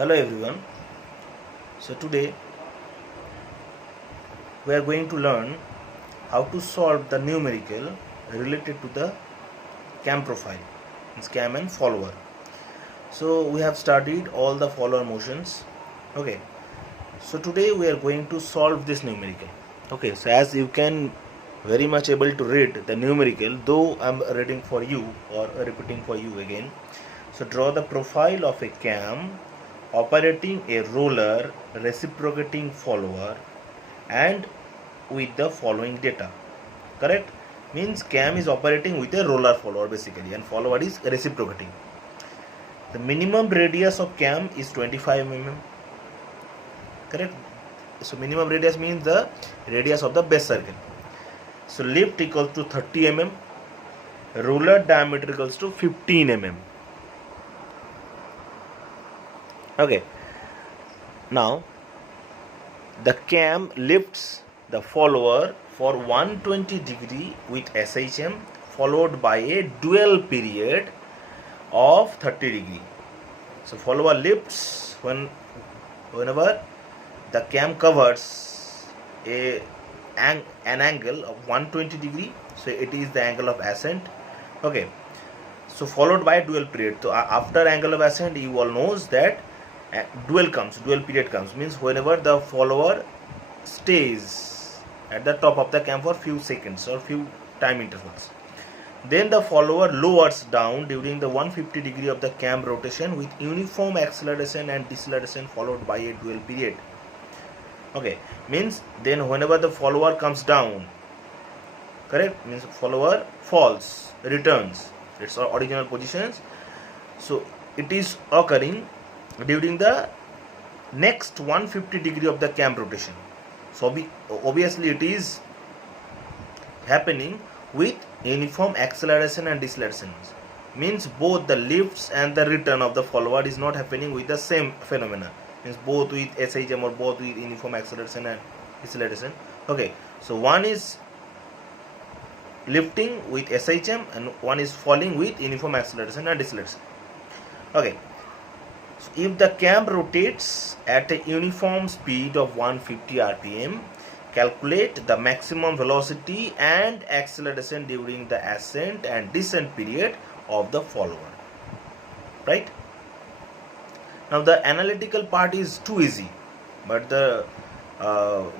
Hello everyone. So today we are going to learn how to solve the numerical related to the cam profile, means cam and follower. So we have studied all the follower motions. Okay. So today we are going to solve this numerical. Okay. So as you can very much able to read the numerical, though I'm reading for you or repeating for you again. So draw the profile of a cam operating a roller reciprocating follower and with the following data. Correct? Means cam is operating with a roller follower basically, and follower is reciprocating. The minimum radius of cam is 25 mm. Correct? So minimum radius means the radius of the base circle. So lift equals to 30 mm. Roller diameter equals to 15 mm. Okay. Now the cam lifts the follower for 120 degree with SHM followed by a dual period of 30 degree. So follower lifts whenever the cam covers an angle of 120 degree. So it is the angle of ascent. Okay. So followed by dual period. So after angle of ascent, you all knows that dual period comes, means whenever the follower stays at the top of the cam for few seconds or few time intervals, then the follower lowers down during the 150 degree of the cam rotation with uniform acceleration and deceleration followed by a dual period. Okay, means then whenever the follower comes down, correct, means follower falls, returns its original positions. So it is occurring during the next 150 degree of the cam rotation. So obviously it is happening with uniform acceleration and deceleration, means both the lifts and the return of the follower is not happening with the same phenomena, means both with SHM or both with uniform acceleration and deceleration. Okay, so one is lifting with SHM and one is falling with uniform acceleration and deceleration. Okay. So if the cam rotates at a uniform speed of 150 rpm, calculate the maximum velocity and acceleration during the ascent and descent period of the follower. Right? Now the analytical part is too easy, but the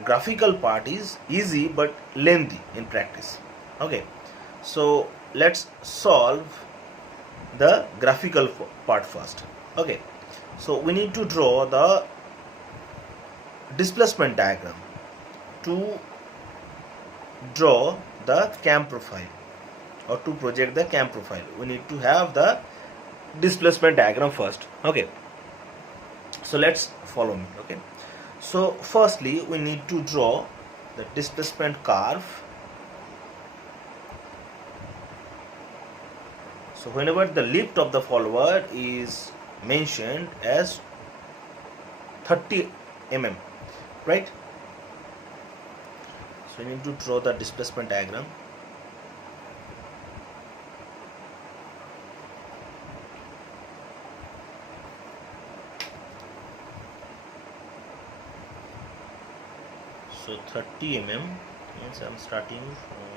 graphical part is easy but lengthy in practice. Okay, so let's solve the graphical part first. Okay. So we need to draw the displacement diagram to draw the cam profile or to project the cam profile. We need to have the displacement diagram first. Okay. So let's follow me. Okay. So firstly we need to draw the displacement curve. So whenever the lift of the follower is mentioned as 30 mm, right? So we need to draw the displacement diagram. So 30 mm means I'm starting from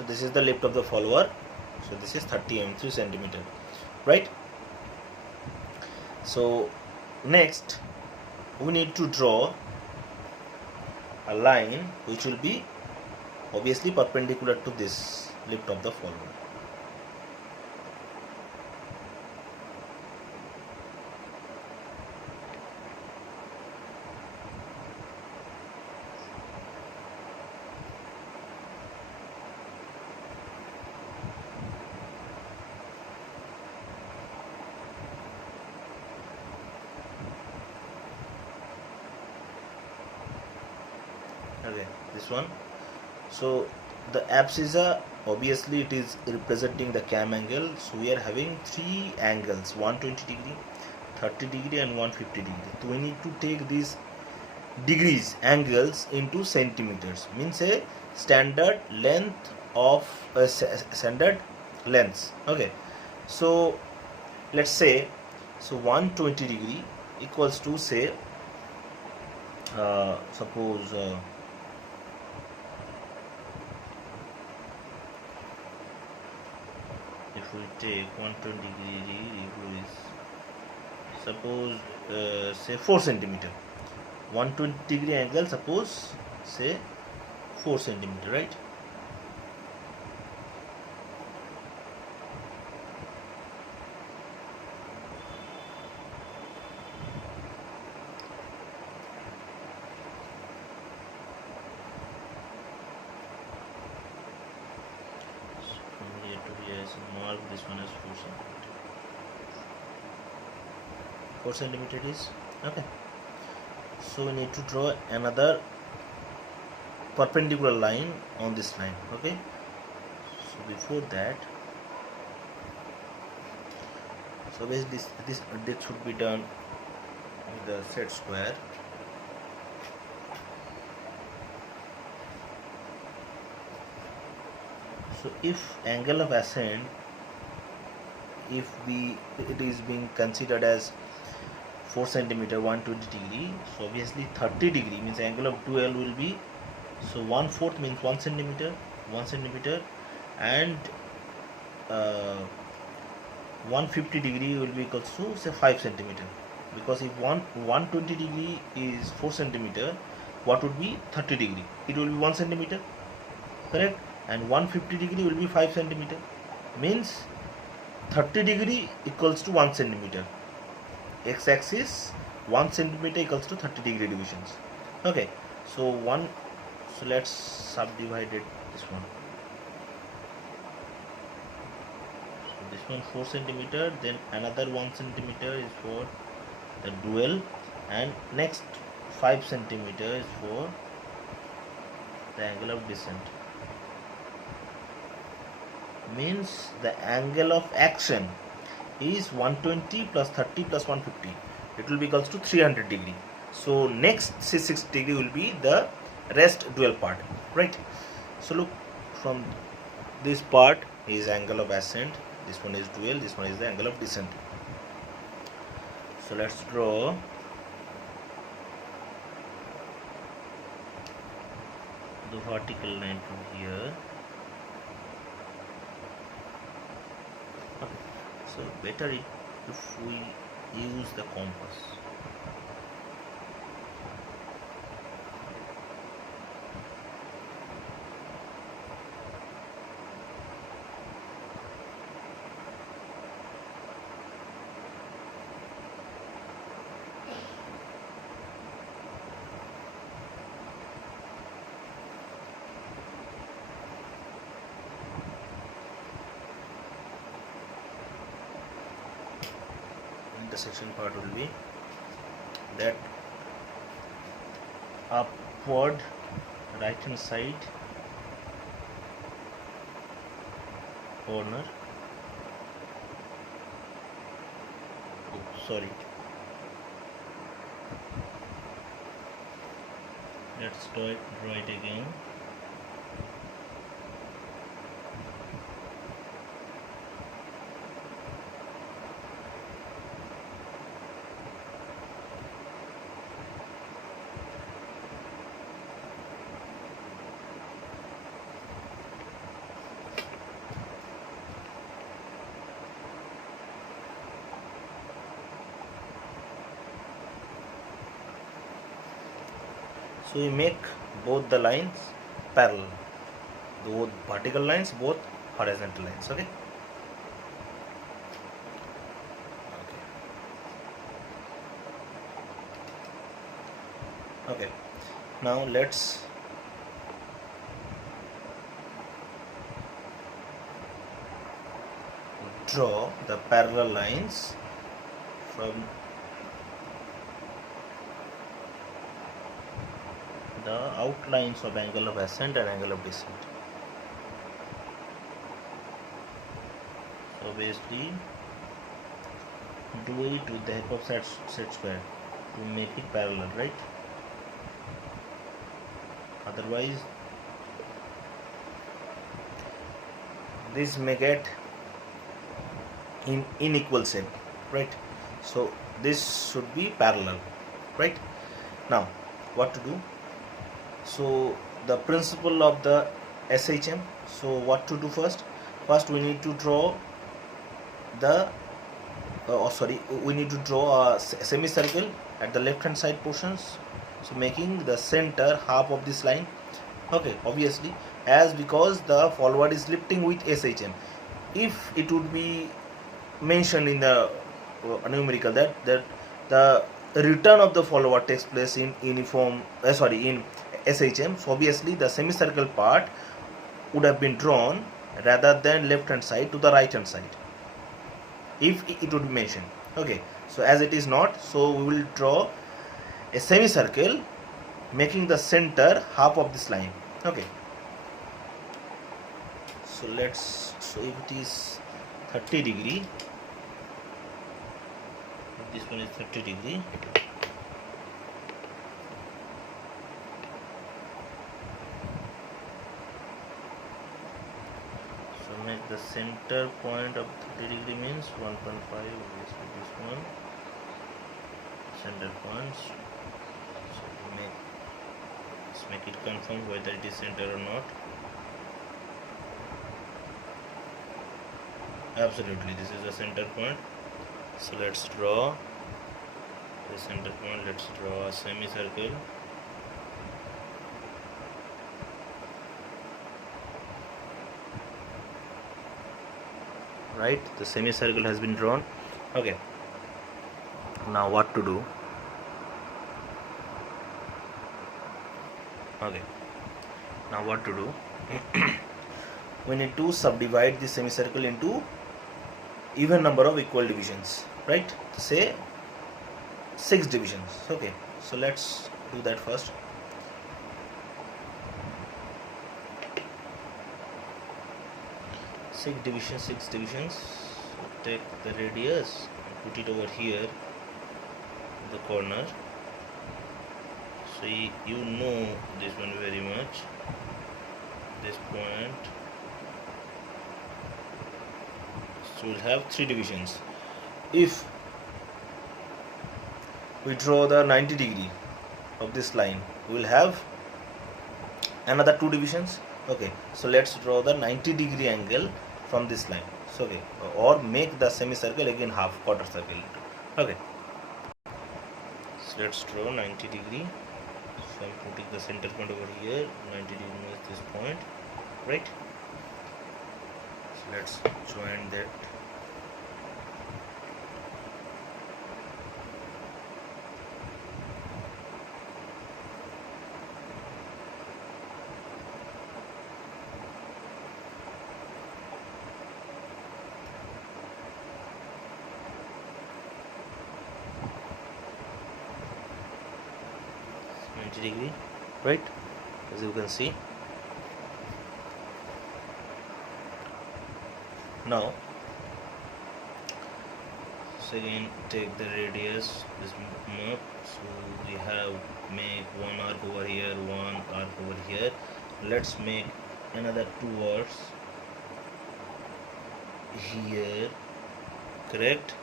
so this is the lift of the follower. So this is 30 mm, 3 centimeter, right? So next we need to draw a line which will be obviously perpendicular to this lift of the follower. Okay, this one. So the abscissa, obviously it is representing the cam angle. So we are having three angles, 120 degree, 30 degree and 150 degree. So we need to take these degrees, angles into centimeters, means a standard length of standard lengths. Okay, so let's say, so 120 degree equals to, say, suppose if we take 120 degree is, suppose say 4 centimeter, 120 degree angle, suppose say 4 centimeter, right? Mark this one as 4 centimeter. 4 centimeter it is. Okay, so we need to draw another perpendicular line on this line. Okay, so before that, so basically this should be done with the set square. So if angle of ascent, if it is being considered as 4 centimeter, 120 degree, so obviously 30 degree means angle of dual will be, so 1/4 means 1 centimeter, and 150 degree will be equals to, say, 5 centimeter, because if 120 degree is 4 centimeter, what would be 30 degree? It will be 1 centimeter, correct? And 150 degree will be 5 centimeter, means 30 degree equals to 1 centimeter. X axis 1 centimeter equals to 30 degree divisions. Okay, so let's subdivide it, this one. So this one 4 centimeter, then another 1 centimeter is for the dual, and next 5 centimeter is for the angle of descent. Means the angle of action is 120 plus 30 plus 150. It will be equals to 300 degree. So next 6 degree will be the rest dual part, right? So look, from this part is angle of ascent, this one is dual, this one is the angle of descent. So let's draw the vertical line from here. Okay, so better if we use the compass. Intersection part will be that upward right hand side corner, sorry, let's draw it again. So we make both the lines parallel, both vertical lines, both horizontal lines. Okay. Okay. Now let's draw the parallel lines from the outlines of angle of ascent and angle of descent. So basically do it with the help of set square to make it parallel, right? Otherwise this may get in unequal shape, right? So this should be parallel, right? Now what to do? So the principle of the SHM. So what to do first? First we need to draw the we need to draw a semicircle at the left hand side portions, so making the center half of this line. Okay, obviously, as because the forward is lifting with SHM, if it would be mentioned in the numerical that the return of the follower takes place in uniform in SHM, so obviously the semicircle part would have been drawn rather than left hand side to the right hand side, if it would be mentioned. Okay, so as it is not, so we will draw a semicircle making the center half of this line. Okay, so so if it is 30 degree, this one is 30 degree, so make the center point of 30 degree means 1.5, this one center points. So let's make it confirm whether it is center or not. Absolutely, this is the center point. So let's draw the center point. Let's draw a semicircle. Right, the semicircle has been drawn. Okay, now what to do? Okay, now what to do? We need to subdivide the semicircle into even number of equal divisions, right? Say 6 divisions. Okay, so let's do that first. Six divisions. So take the radius, put it over here in the corner. So you know this one very much, this point. So we'll have 3 divisions. If we draw the 90 degree of this line, we will have another 2 divisions. Okay, so let's draw the 90 degree angle from this line. So okay, or make the semicircle again half quarter circle. Okay, so let's draw 90 degree. So I'm putting the center point over here. 90 degree is this point, right? So let's join that. Degree, right? As you can see. Now, so again take the radius, this map. So we have make one arc over here, one arc over here. Let's make another 2 arcs here, correct?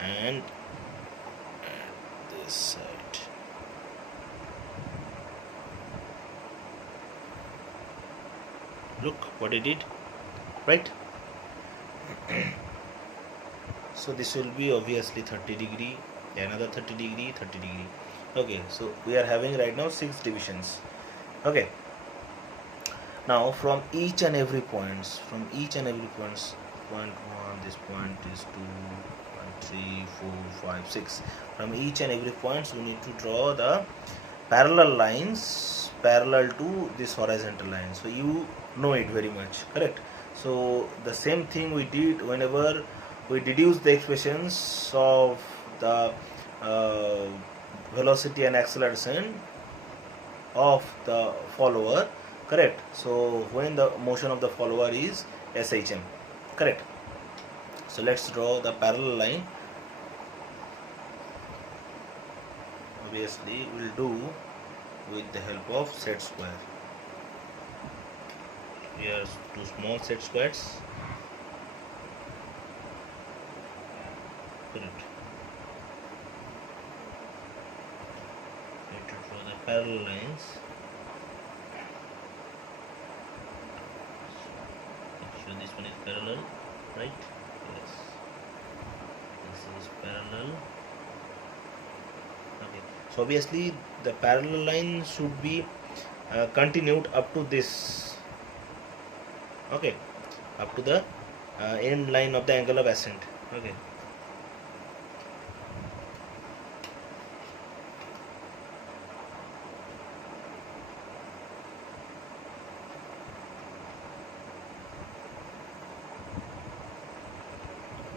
And at this side. Look what I did, right? So this will be obviously 30 degree, another 30 degree, 30 degree. Okay, so we are having right now 6 divisions. Okay, now from each and every points, point 1, this point is 2, 3, 4, 5, 6. From each and every points we need to draw the parallel lines parallel to this horizontal line. So you know it very much, correct? So the same thing we did whenever we deduce the expressions of the velocity and acceleration of the follower, correct? So when the motion of the follower is SHM, correct? So let's draw the parallel line obviously we'll do with the help of set square. Here's two small set squares. Correct. We have to draw the parallel lines. Make sure this one is parallel, right? Yes. This is parallel. Okay. So obviously the parallel line should be continued up to this. Okay. Up to the end line of the angle of ascent. Okay.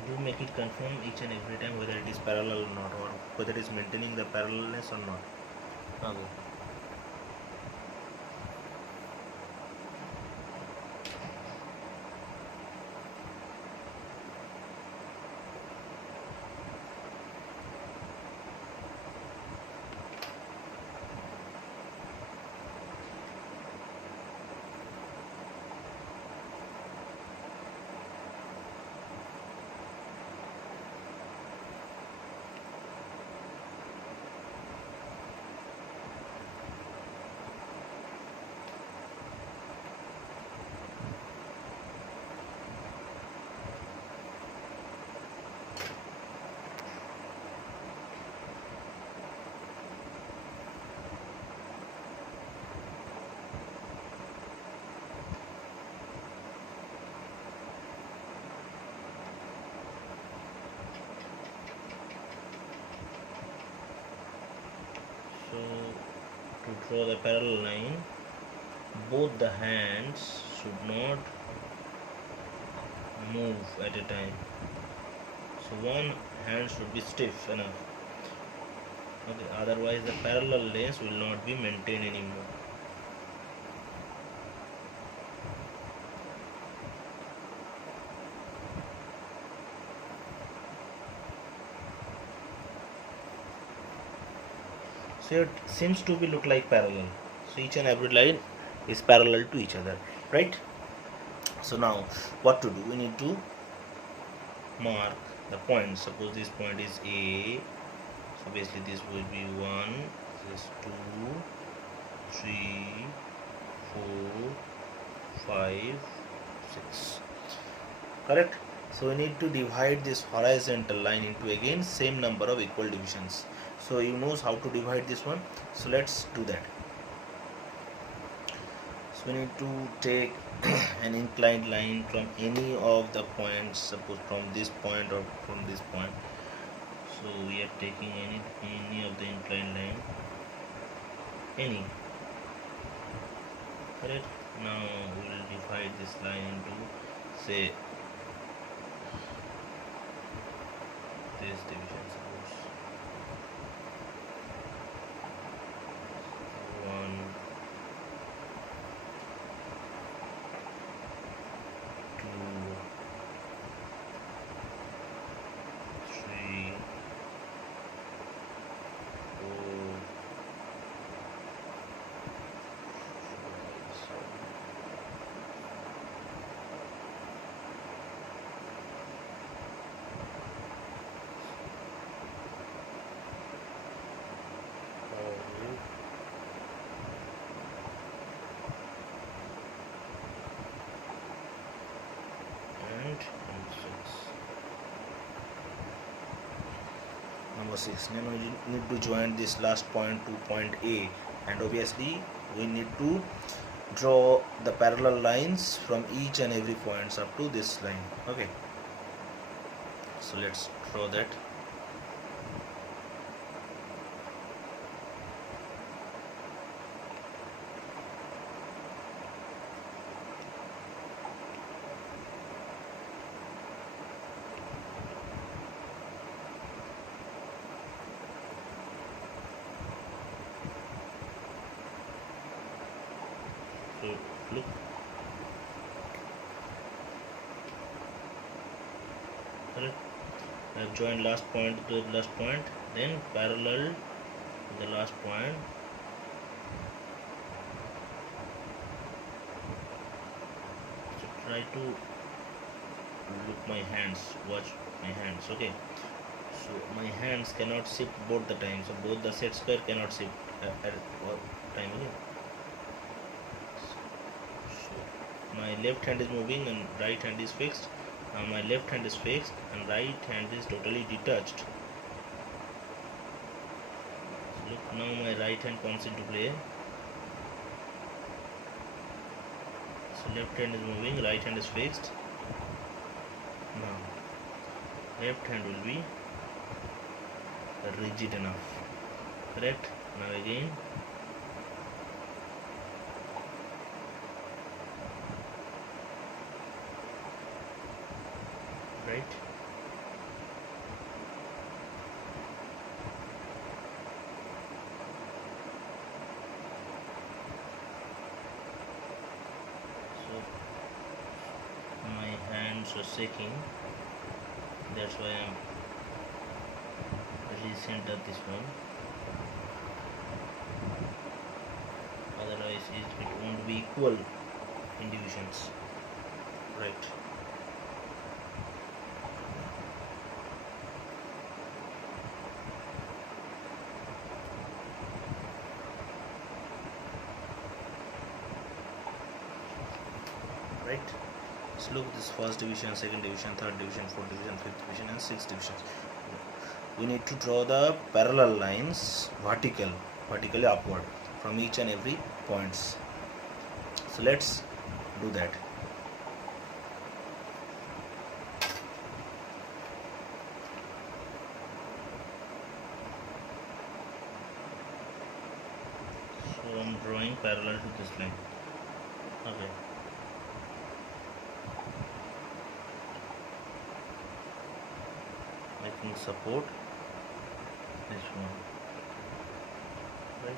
Do make it confirm each and every time whether it is parallel or not, or whether it is maintaining the parallelness or not. Okay. So to draw the parallel line, both the hands should not move at a time. So one hand should be stiff enough. Okay, otherwise the parallel lines will not be maintained anymore. So it seems to be look like parallel. So each and every line is parallel to each other, right? So now what to do? We need to mark the point. Suppose this point is A. So basically this will be 1, this is 2, 3, 4, 5, 6. Correct? So we need to divide this horizontal line into again same number of equal divisions. So you know how to divide this one. So let's do that. So we need to take an inclined line from any of the points, suppose from this point or from this point. So we are taking any of the inclined line, any. Correct? Now we will divide this line into, say, this division, suppose 1, 2, 3, 4, 5, 7. Number 6. Now we need to join this last point to point A, and obviously we need to draw the parallel lines from each and every points up to this line. Okay, so let's draw that. So look, correct? I've joined last point to the last point, then parallel the last point. So try to look my hands, watch my hands. Okay, so my hands cannot shift both the time, so both the set square cannot shift at one time. Okay, so my left hand is moving and right hand is fixed. Now my left hand is fixed and right hand is totally detached. So look, now my right hand comes into play. So left hand is moving, right hand is fixed. Now left hand will be rigid enough, correct? Now again, right? So my hands are shaking, that's why I'm recenter this one, otherwise it won't be equal in divisions, right? Right, so look, this first division, second division, third division, fourth division, fifth division and sixth division. We need to draw the parallel lines vertically upward from each and every points. So let's do that. So I'm drawing parallel to this line. Okay. Making support this one, right?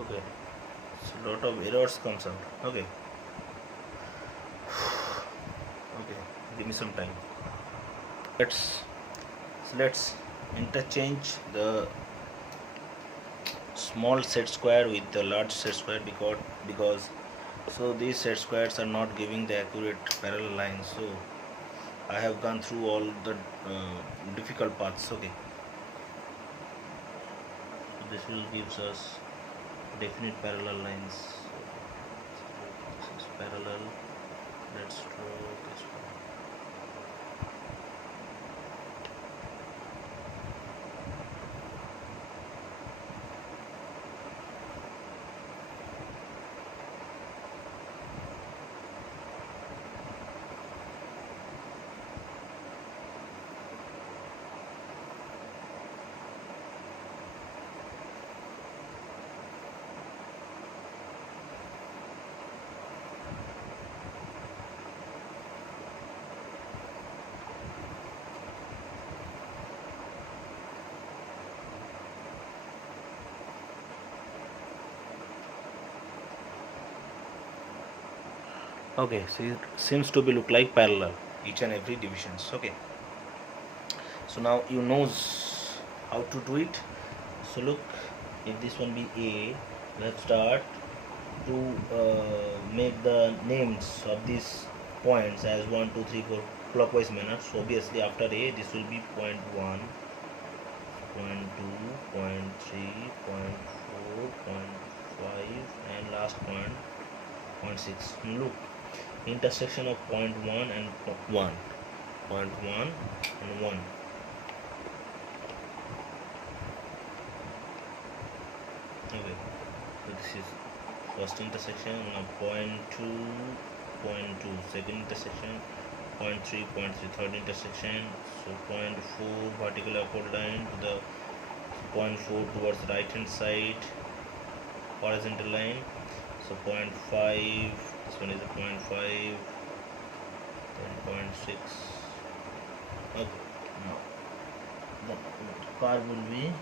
Okay, so lot of errors comes out. Okay, okay, give me some time. Let's interchange the small set square with the large set square, because so these set squares are not giving the accurate parallel lines. So I have gone through all the difficult paths. Okay, so this will gives us definite parallel lines. This is parallel. Let's draw this one. Okay, so it seems to be look like parallel each and every divisions. Okay, so now you knows how to do it. So look, if this one be A, we have start to make the names of these points as 1, 2, 3, 4 clockwise manner. So obviously after A, this will be point 1, point 2, point 3, point 4, point 5 and last point, point 6. Look, intersection of point 1 and 1, point 1 and 1. Okay, so this is first intersection. Now point 2, point 2, second intersection, point 3, point 3, third intersection. So point 4 vertical upward line to the point 4 towards the right hand side horizontal line. So point 5, this one is a point 5, then point 6. Okay, now the curve will be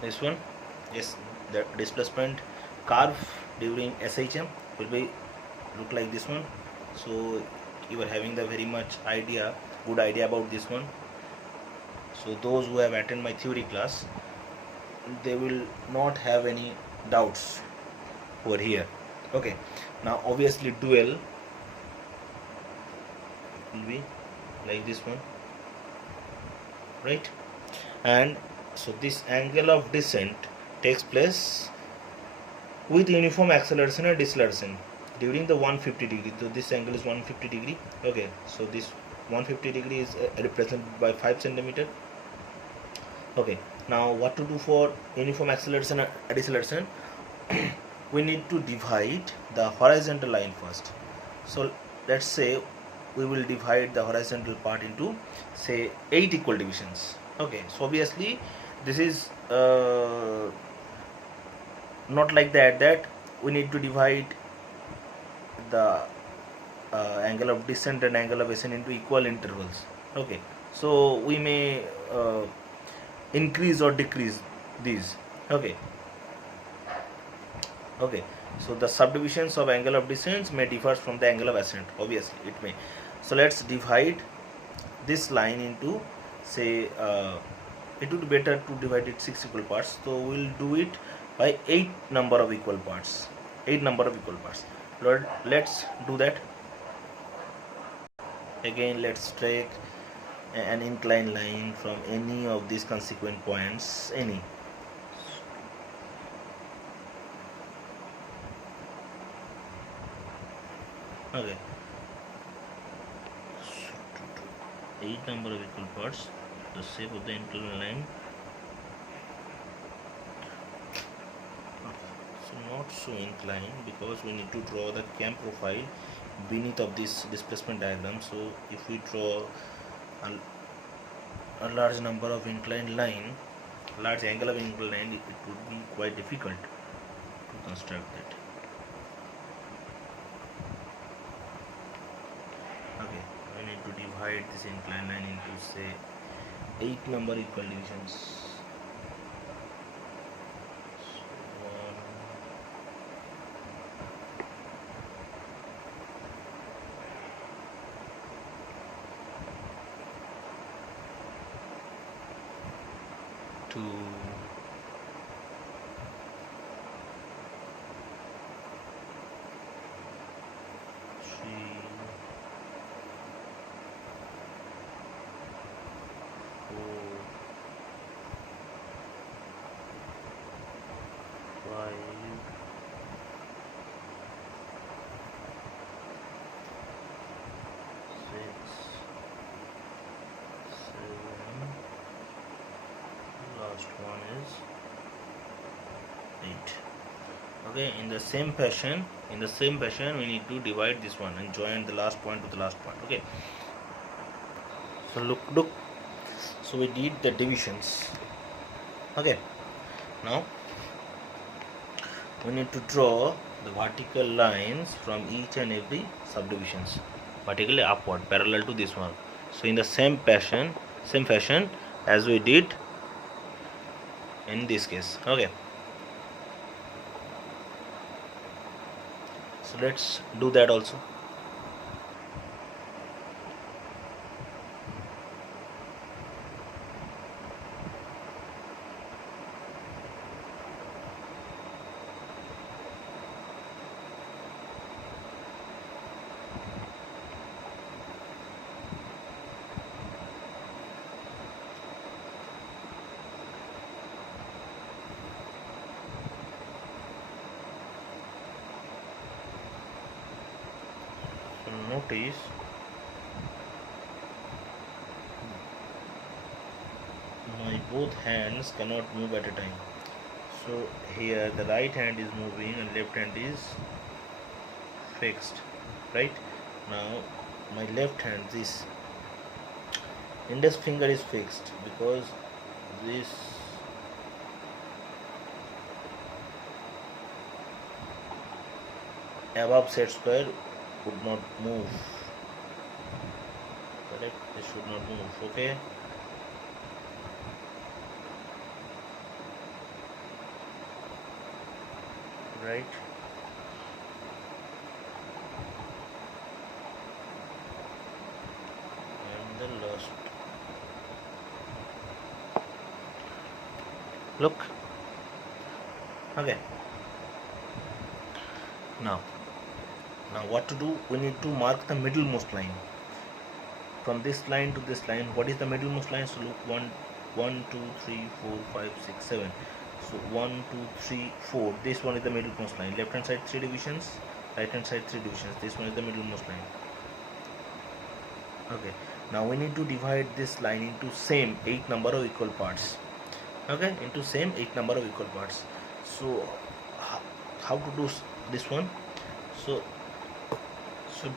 this one. Yes, the displacement curve during SHM will be look like this one. So you are having the very much good idea about this one. So those who have attended my theory class, they will not have any doubts over here. Okay, now obviously dual will be like this one, right? And so this angle of descent takes place with uniform acceleration and deceleration during the 150 degree. So this angle is 150 degree. Okay, so this 150 degree is represented by 5 centimeter. Okay, now what to do for uniform acceleration and deceleration? We need to divide the horizontal line first. So let's say we will divide the horizontal part into say 8 equal divisions. Okay, so obviously this is not like that we need to divide the angle of descent and angle of ascent into equal intervals. Okay, so we may increase or decrease these. Okay, so the subdivisions of angle of descent may differ from the angle of ascent, obviously it may. So let's divide this line into say it would be better to divide it 6 equal parts, so we'll do it by 8 number of equal parts. Let's do that. Again, let's take an inclined line from any of these consequent points, any. Okay, 8 number of equal parts, the shape of the inclined line. So not so inclined, because we need to draw the cam profile beneath of this displacement diagram. So if we draw a large number of inclined line, large angle of inclined line, it would be quite difficult to construct that. Okay, we need to divide this inclined line into say 8 number equal divisions. So 2, 3, 4, 5, 6, 7. Last one is 8. Okay, in the same fashion we need to divide this one and join the last point to the last point. Okay, so look, so we did the divisions. Okay, now we need to draw the vertical lines from each and every subdivisions, vertically upward, parallel to this one. So in the same fashion as we did in this case. Okay, so let's do that also. notice my both hands cannot move at a time. So here the right hand is moving and left hand is fixed, right? Now my left hand, this index finger is fixed because this above set square would not move, correct? This should not move, okay? Right? And the last, look, okay. Now what to do? We need to mark the middlemost line. From this line to this line, what is the middlemost line? So look, 1 2 3 4 5 6 7. So 1 2 3 4, this one is the middlemost line. Left hand side 3 divisions, right hand side 3 divisions. This one is the middlemost line. Okay, now we need to divide this line into same 8 number of equal parts. Okay, into same 8 number of equal parts. So how to do this one? So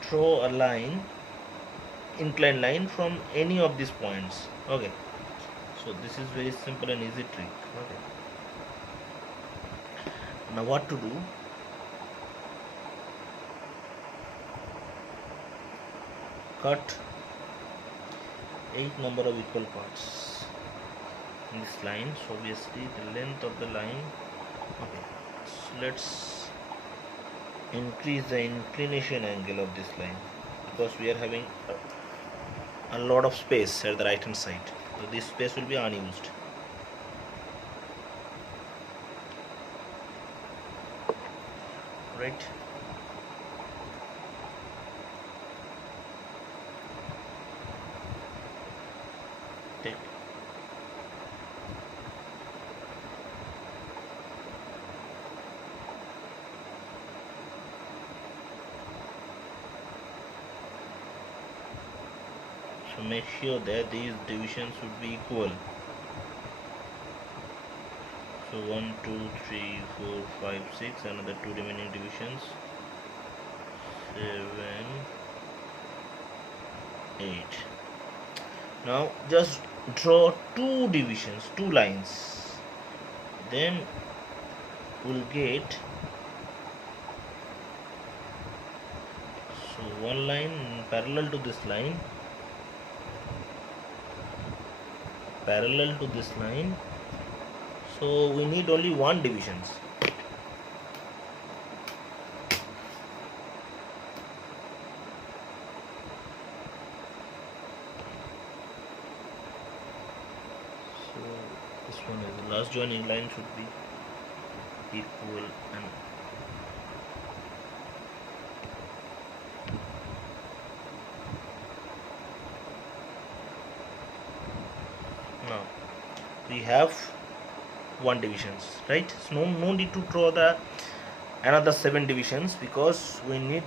draw a line, inclined line from any of these points. Okay, so this is very simple and easy trick. Okay, now what to do? Cut 8 number of equal parts in this line. So obviously the length of the line, okay, so let's increase the inclination angle of this line because we are having a lot of space at the right hand side, so this space will be unused. Right? Take. So make sure that these divisions should be equal. So 1 2 3 4 5 6, another 2 remaining divisions, 7 8. Now just draw 2 divisions, 2 lines, then we'll get, so one line parallel to this line, parallel to this line, so we need only 1 divisions. So this one is the last joining line should be equal, and now we have 1 divisions, right? So no need to draw the another 7 divisions because we need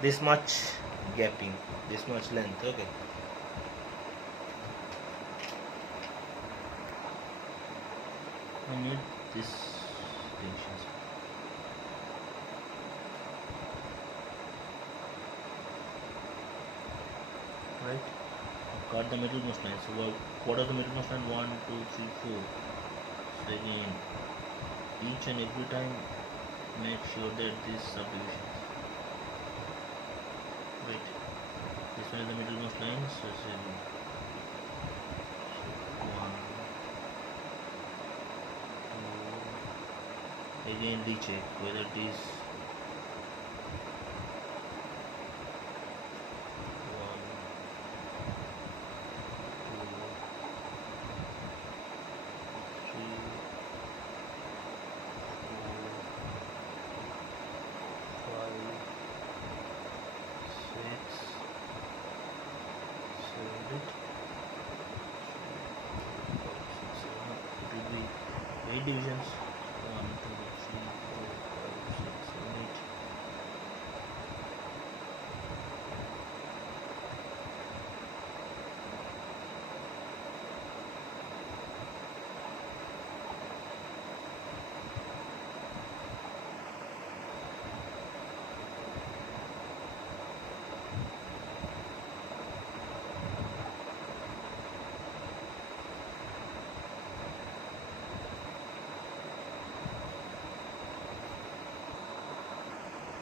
this much gapping, this much length. Okay, we need this divisions. Right? Got the middlemost line. So what are the middlemost line? 1 2 3 4. So again, each and every time make sure that this subdivisions, right, this one is the middlemost line. So 7, so 1 2, again recheck whether this 1 2 3 8 divisions. 1 2 3 4 5 6 7 8.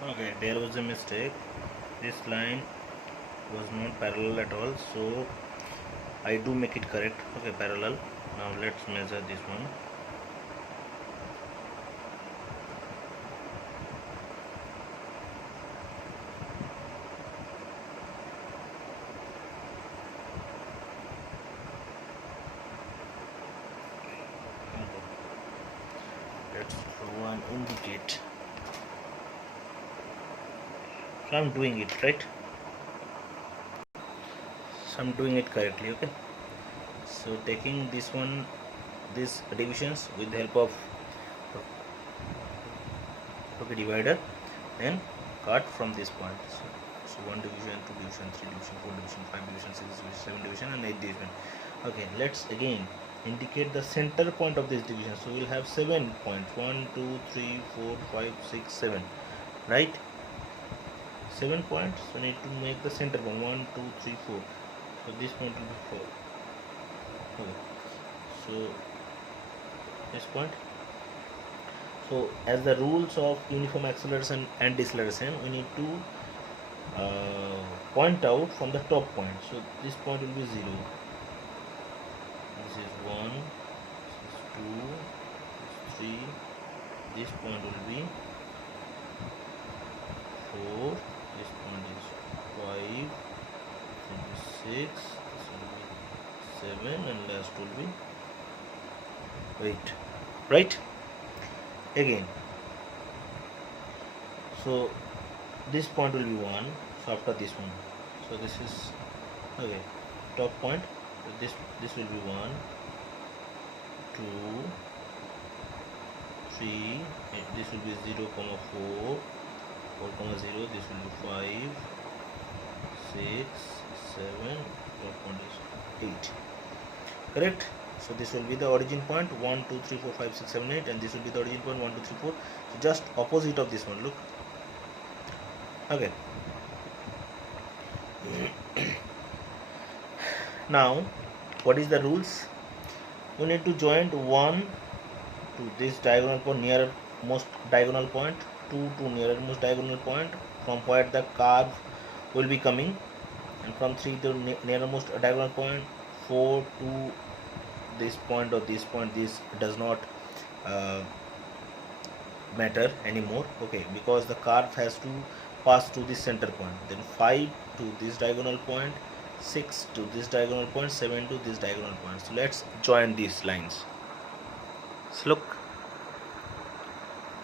Okay, there was a mistake. This line was not parallel at all, so I do make it correct. Okay, parallel. Now let's measure this one. Let's draw and indicate. So I'm doing it right. So I'm doing it correctly. Okay. So taking this one, these divisions with the help of divider, then cut from this point. So 1 division, 2 division, 3 division, 4 division, 5 division, 6 division, 7 division, and 8 division. Okay, let's again indicate the center point of this division. So we'll have 7 points: 1, 2, 3, 4, 5, 6, 7. Right? 7 points. So need to make the center point: 1, 2, 3, 4. So this point will be 4. Okay. So this point. So as the rules of uniform acceleration and deceleration, we need to point out from the top point. So this point will be 0. This is 1. This is 2. This is 3. This point will be 4. This point is 5. This will be 6. This will be 7, and last will be 8. Right? Again, so this point will be 1. So after this one, so this is okay, top point. So this will be 1, 2, 3. This will be 0, 4, 4, 0. This will be 5, 6, 7. Top point is 8. Correct? So this will be the origin point: 1, 2, 3, 4, 5, 6, 7, 8, and this will be the origin point: 1, 2, 3, 4. So just opposite of this one. Look. Okay. Now, what is the rules? We need to join 1 to this diagonal point, nearest diagonal point, 2 to nearest diagonal point, from where the curve will be coming, and from 3 to nearest diagonal point, 4 to this point or this point. This does not matter anymore. Okay, because the curve has to pass to this center point. Then 5 to this diagonal point, 6 to this diagonal point, 7 to this diagonal point. So let's join these lines. So look,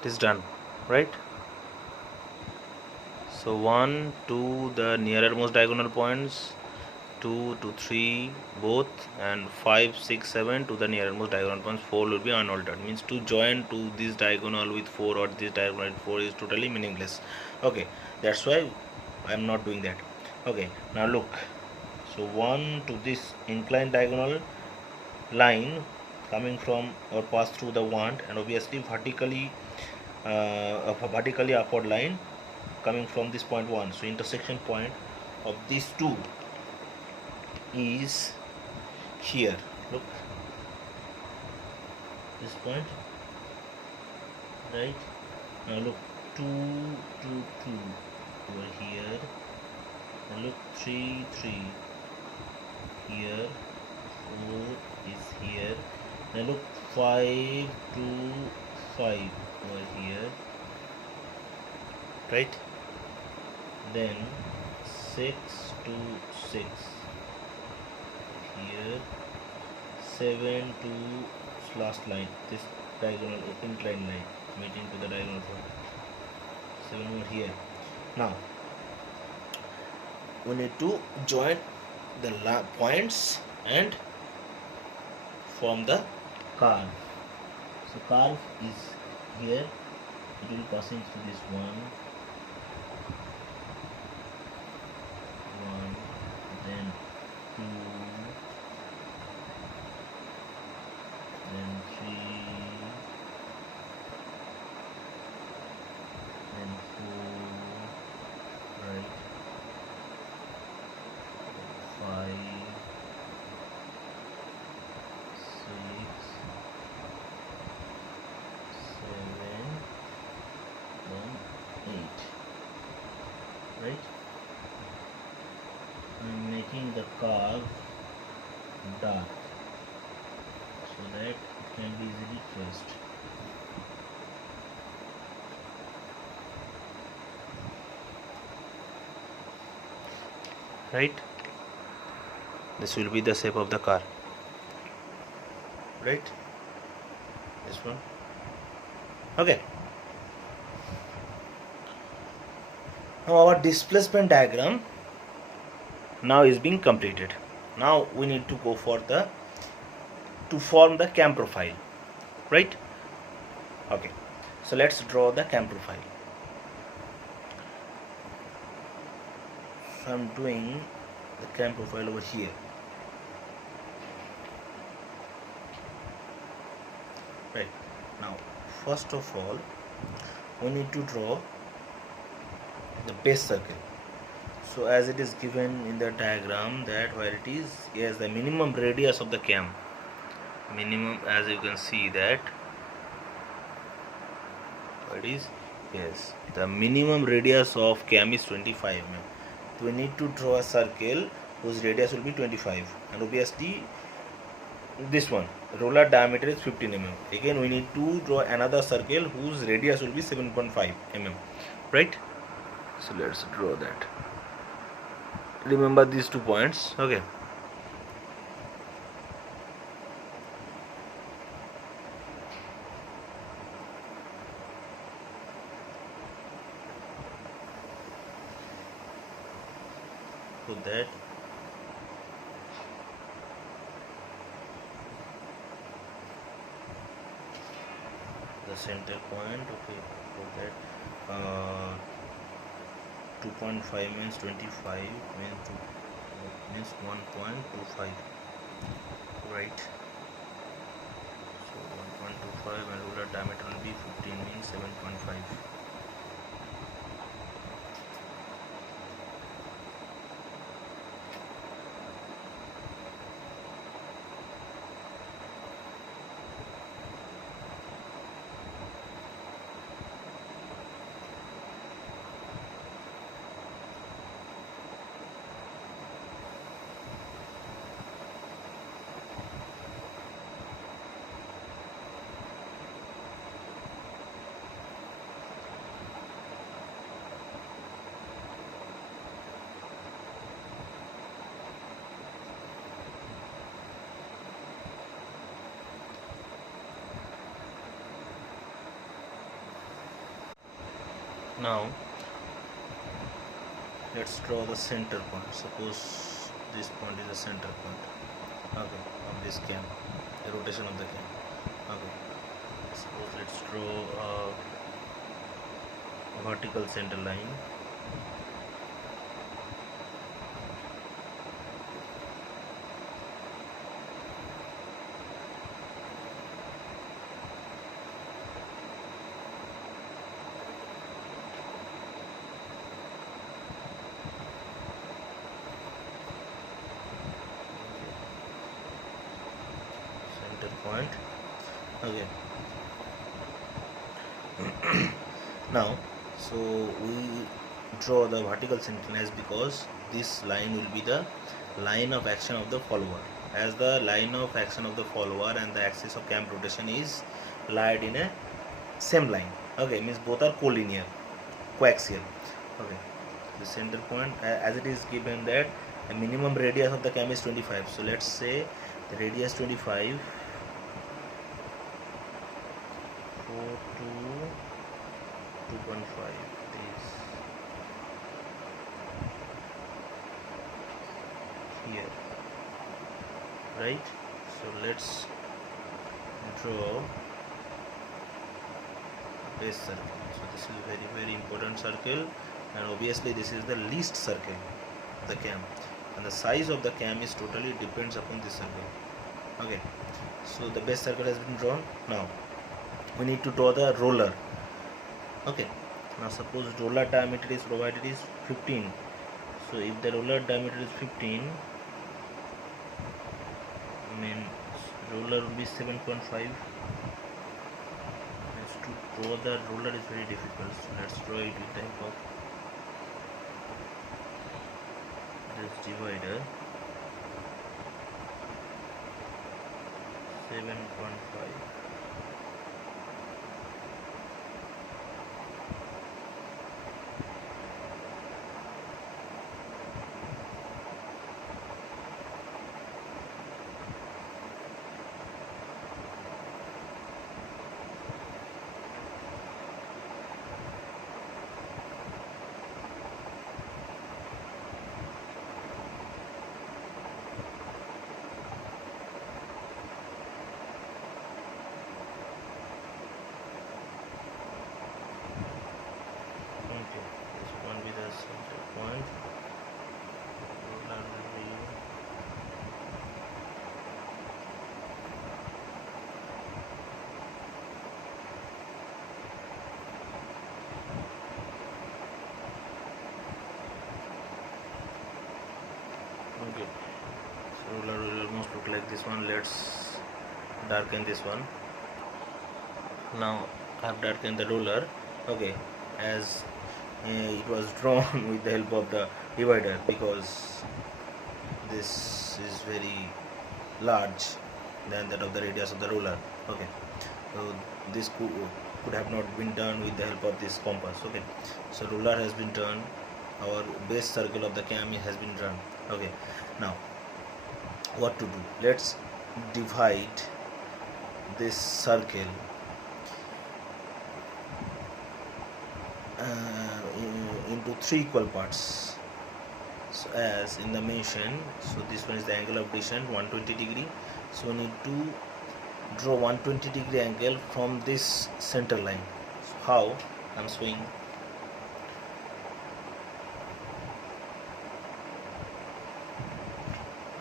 it is done, right? So 1 to the nearest diagonal points, 2 to 3 both, and 5, 6, 7 to the nearest diagonal points. 4 will be unaltered. Means to join to this diagonal with 4 or this diagonal with 4 is totally meaningless. Okay, that's why I am not doing that. Okay, now look. So 1 to this inclined diagonal line coming from or pass through the wand, and obviously vertically upward line coming from this point 1. So intersection point of these two is here. Look, this point, right? Now look, 2 to 2 over here, and look, 3, 3 here, 4 is here, now look, 5 to 5 over here, right? Then 6 to 6 here, 7 to last line, this diagonal inclined line meeting to the diagonal point, 7 over here. Now we need to join the points and form the curve. So curve is here, it will be passing through this 1, then 2, then 3, then 4, right, 5, 6, 7, then 8. can be easily traced. Right, this will be the shape of the car, right, this one. Okay, now our displacement diagram now is being completed. Now we need to go for the to form the cam profile, right? Okay, so let's draw the cam profile. So I'm doing the cam profile over here. Right, now first of all we need to draw the base circle. So as it is given in the diagram that where it is, yes, the minimum radius of the cam, minimum, as you can see that it is, yes, the minimum radius of cam is 25 mm. So we need to draw a circle whose radius will be 25, and obviously this one roller diameter is 15 mm. Again we need to draw another circle whose radius will be 7.5 mm, right? So let's draw that. Remember these 2 points. Okay, so that the center point, okay, so that 2.5 means 25 means 1.25, right? So 1.25 and ruler diameter will be 15 means 7.5. Now let's draw the center point. Suppose this point is the center point, okay, of this cam, the rotation of the cam. Okay, suppose let's draw a vertical center line. Point. Okay, now so we draw the vertical synchronous because this line will be the line of action of the follower, as the line of action of the follower and the axis of cam rotation is lied in a same line. Okay, means both are collinear, coaxial. Okay, the center point, as it is given that the minimum radius of the cam is 25, so let's say the radius 25 to 2.5 is here, right? So let's draw base circle. So this is very important circle, and obviously this is the least circle of the cam, and the size of the cam is totally depends upon this circle. Okay, so the base circle has been drawn. Now we need to draw the roller. Okay, now suppose roller diameter is provided is 15. So if the roller diameter is 15, means roller will be 7.5. To draw the roller is very difficult, so let's draw it with type of this divider. 7.5. Okay, this one with the center point. Ruler will be okay. So ruler will almost look like this one. Let's darken this one. Now I have darkened the ruler. Okay, as it was drawn with the help of the divider, because this is very large than that of the radius of the ruler. Okay, so this could have not been done with the help of this compass. Okay, so ruler has been turned, our base circle of the cam has been drawn. Okay, now what to do? Let's divide this circle into three equal parts. So as in the mention, so this one is the angle of descent 120 degree. So we need to draw 120 degree angle from this center line. So how? I'm showing.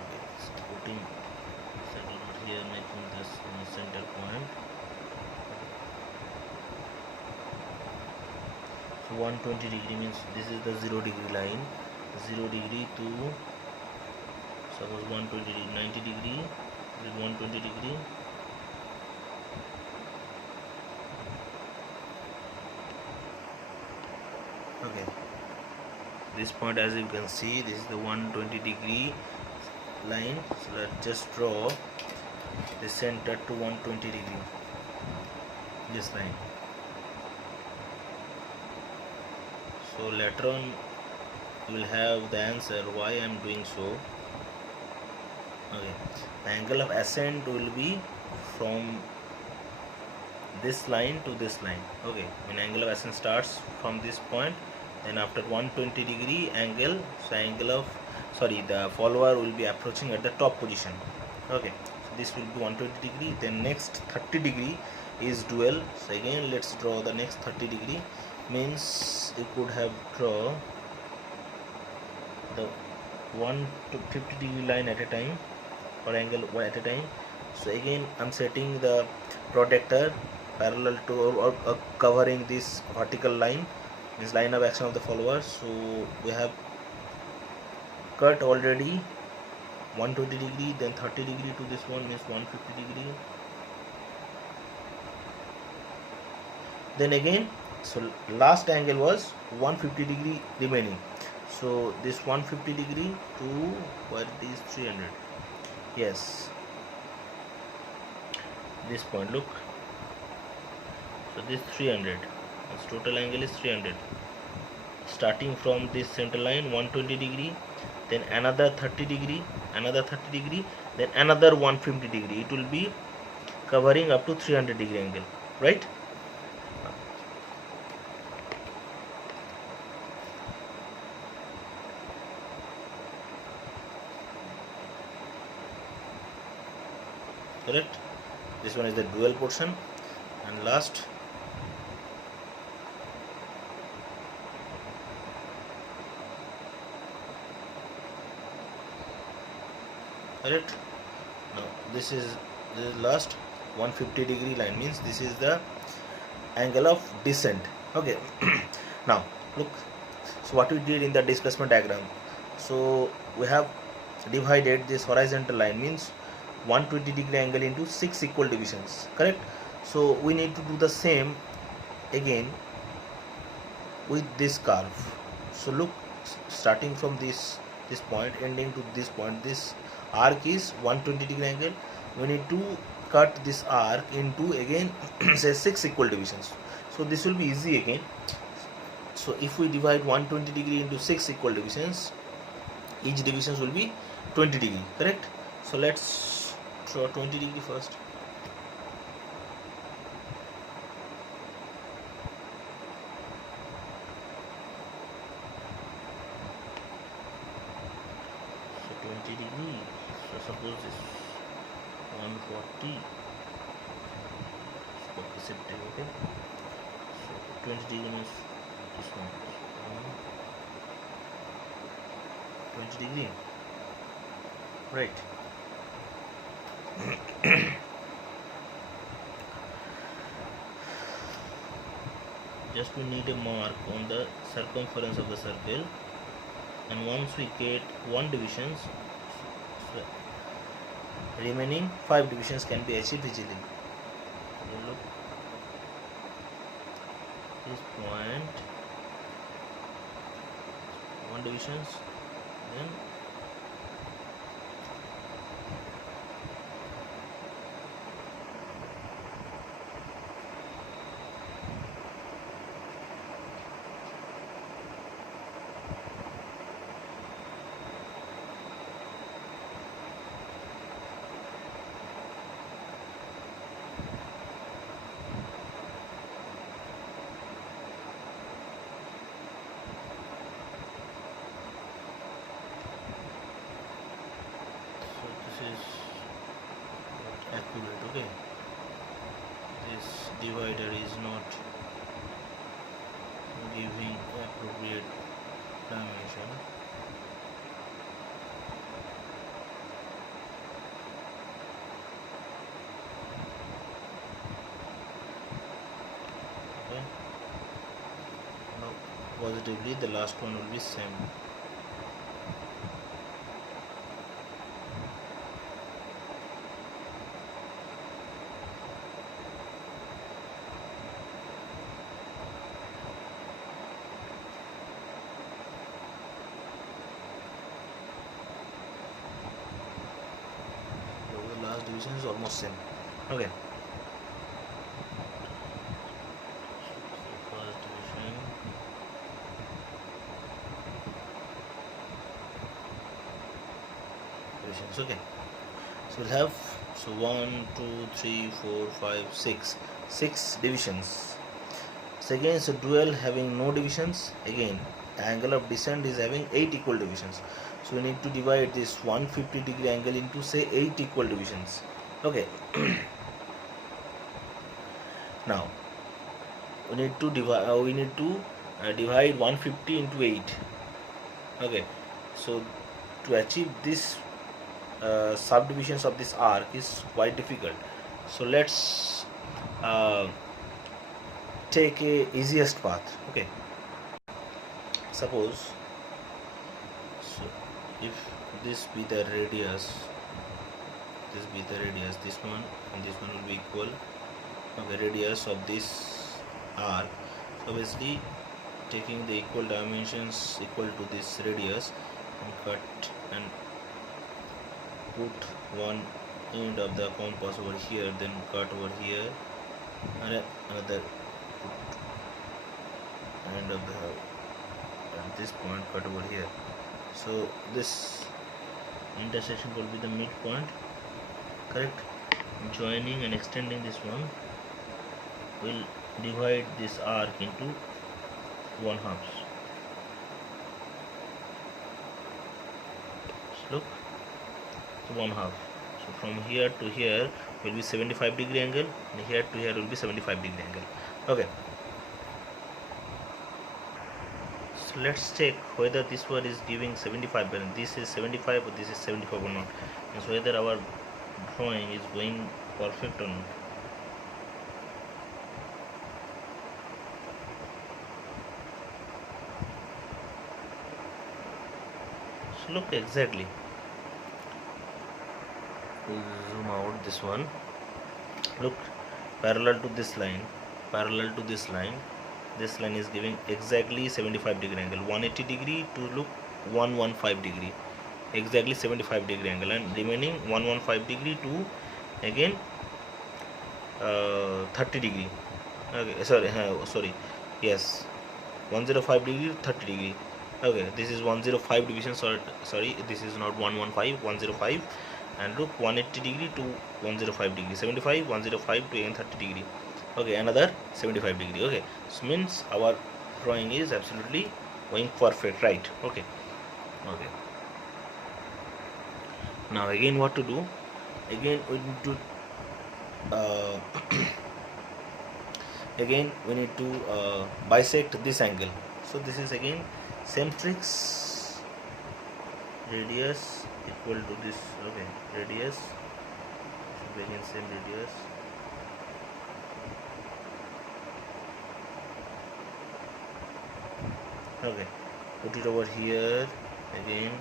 Okay, so putting center node here, making this center point. So 120 degree means this is the 0 degree line. 0 degree to suppose 120 degree, 90 degree, this is 120 degree. Okay, this point, as you can see, this is the 120 degree line. So let's just draw the center to 120 degree, this line. So later on you will have the answer why I am doing so. Okay, the angle of ascent will be from this line to this line. Okay, when angle of ascent starts from this point, then after 120 degree angle, so angle of the follower will be approaching at the top position. Okay, so this will be 120 degree. Then next 30 degree is dual. So again let's draw the next 30 degree. Means you could have draw the 1 to 50 degree line at a time, or angle at a time. So again I'm setting the protector parallel to or covering this vertical line, means line of action of the follower. So we have cut already 120 degree, then 30 degree to this one, means 150 degree. Then again, so last angle was 150 degree remaining. So this 150 degree to where it is 300. Yes, this point, look. So this 300, this total angle is 300. Starting from this center line 120 degree, then another 30 degree, another 30 degree, then another 150 degree. It will be covering up to 300 degree angle, right? Correct. This one is the dual portion, and last correct. Now this is last 150 degree line, means this is the angle of descent. Okay. Now look, so what we did in the displacement diagram, so we have divided this horizontal line, means 120 degree angle into 6 equal divisions, correct? So we need to do the same again with this curve. So look, starting from this point ending to this point, this arc is 120 degree angle. We need to cut this arc into again say 6 equal divisions. So this will be easy again. So if we divide 120 degree into 6 equal divisions, each divisions will be 20 degree, correct? So let's draw 20 degree first. So 20 degree, so suppose this 140 perceptive, okay? So 20 degree means this one, 20 degree, right? Just we need a mark on the circumference of the circle, and once we get one divisions, so remaining 5 divisions can be achieved easily. So look, this point, 1 divisions, then is not accurate, okay? This divider is not giving appropriate dimension. Okay, now positively the last one will be same. Division is almost same, okay? First division, divisions, okay? So we'll have 1 2 3 4 5 6 divisions. So again, so dual having no divisions, again angle of descent is having 8 equal divisions. So we need to divide this 150 degree angle into say 8 equal divisions, okay? Now we need to divide divide 150 into 8, okay? So to achieve this subdivisions of this arc is quite difficult. So let's take a easiest path, okay? Suppose, so if this be the radius, this one and this one will be equal, okay, radius of this arc. So obviously taking the equal dimensions equal to this radius, and cut and put one end of the compass over here, then cut over here, and another end of the at this point cut over here. So this intersection will be the midpoint, correct? Joining and extending this one will divide this arc into 1/2. So look, so 1/2. So from here to here will be 75 degree angle, and here to here will be 75 degree angle, okay? So let's check whether this one is giving 75 and this is 75 or this is 75 or not, and so whether our drawing is going perfect or not. So look exactly, we zoom out this one, look, parallel to this line, this line is giving exactly 75 degree angle, 180 degree to look 115 degree, exactly 75 degree angle, and remaining 115 degree to again 30 degree. Okay, sorry, yes, 105 degree to 30 degree. Okay, this is 105 division. Sorry, this is not 115, 105. And look, 180 degree to 105 degree, 75, 105 to again 30 degree. Okay, another 75 degree. Okay, so means our drawing is absolutely going perfect, right? Okay. Okay, now again what to do? Again we need to uh, again we need to bisect this angle. So this is again same tricks. Radius equal to this. Okay, radius should be again same radius. Okay, put it over here. Again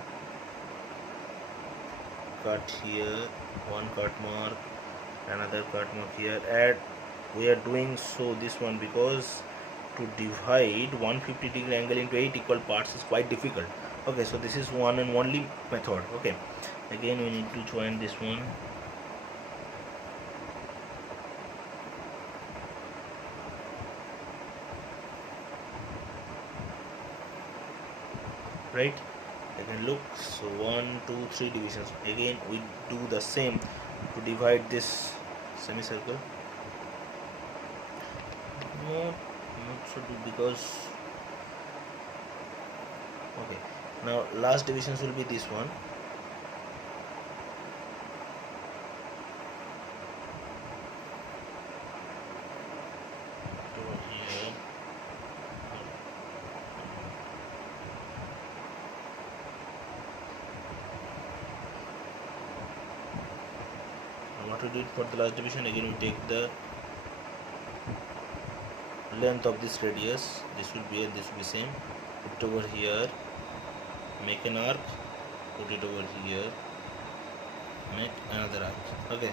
cut here, one cut mark, another cut mark here. Add, we are doing so this one because to divide 150 degree angle into 8 equal parts is quite difficult. Okay, so this is one and only method. Okay, again we need to join this one. Right, again look, so 1 2 3 divisions. Again we do the same to divide this semicircle. Not so do, because okay, now last divisions will be this one. Over here. Now what to do for the last division? Again we take the length of this radius. This will be and this will be same. Put it over here. Make an arc. Put it over here. Make another arc. Okay.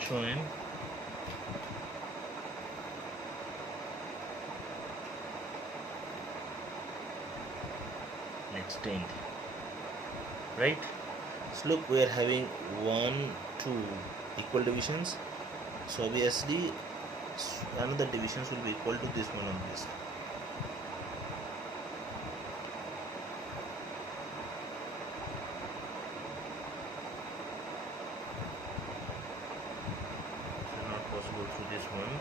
Join. Extend. Right. So look, we are having 1 2 equal divisions. So obviously another divisions will be equal to this one on this. So not possible through this one.